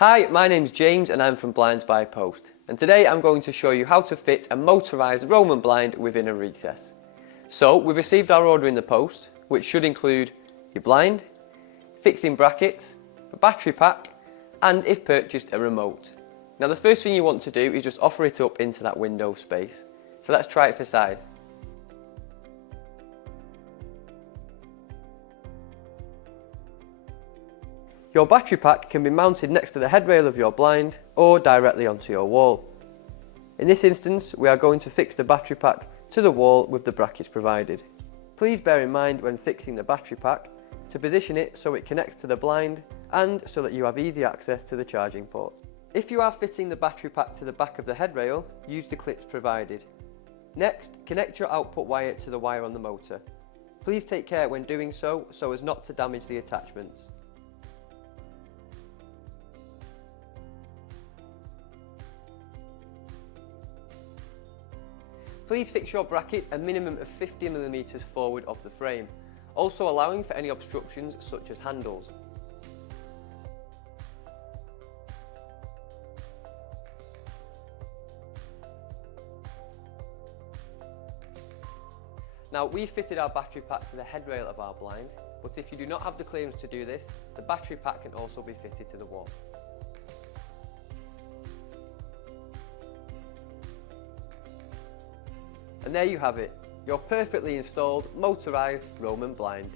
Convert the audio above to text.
Hi, my name's James and I'm from BlindsbyPost, and today I'm going to show you how to fit a motorised Roman blind within a recess. So we've received our order in the post, which should include your blind, fixing brackets, a battery pack, and if purchased, a remote. Now the first thing you want to do is just offer it up into that window space. So let's try it for size. Your battery pack can be mounted next to the headrail of your blind or directly onto your wall. In this instance, we are going to fix the battery pack to the wall with the brackets provided. Please bear in mind when fixing the battery pack to position it so it connects to the blind and so that you have easy access to the charging port. If you are fitting the battery pack to the back of the headrail, use the clips provided. Next, connect your output wire to the wire on the motor. Please take care when doing so as not to damage the attachments. Please fix your bracket a minimum of 50mm forward of the frame, also allowing for any obstructions such as handles. Now we fitted our battery pack to the headrail of our blind, but if you do not have the clearance to do this, the battery pack can also be fitted to the wall. And there you have it, your perfectly installed motorised Roman blind.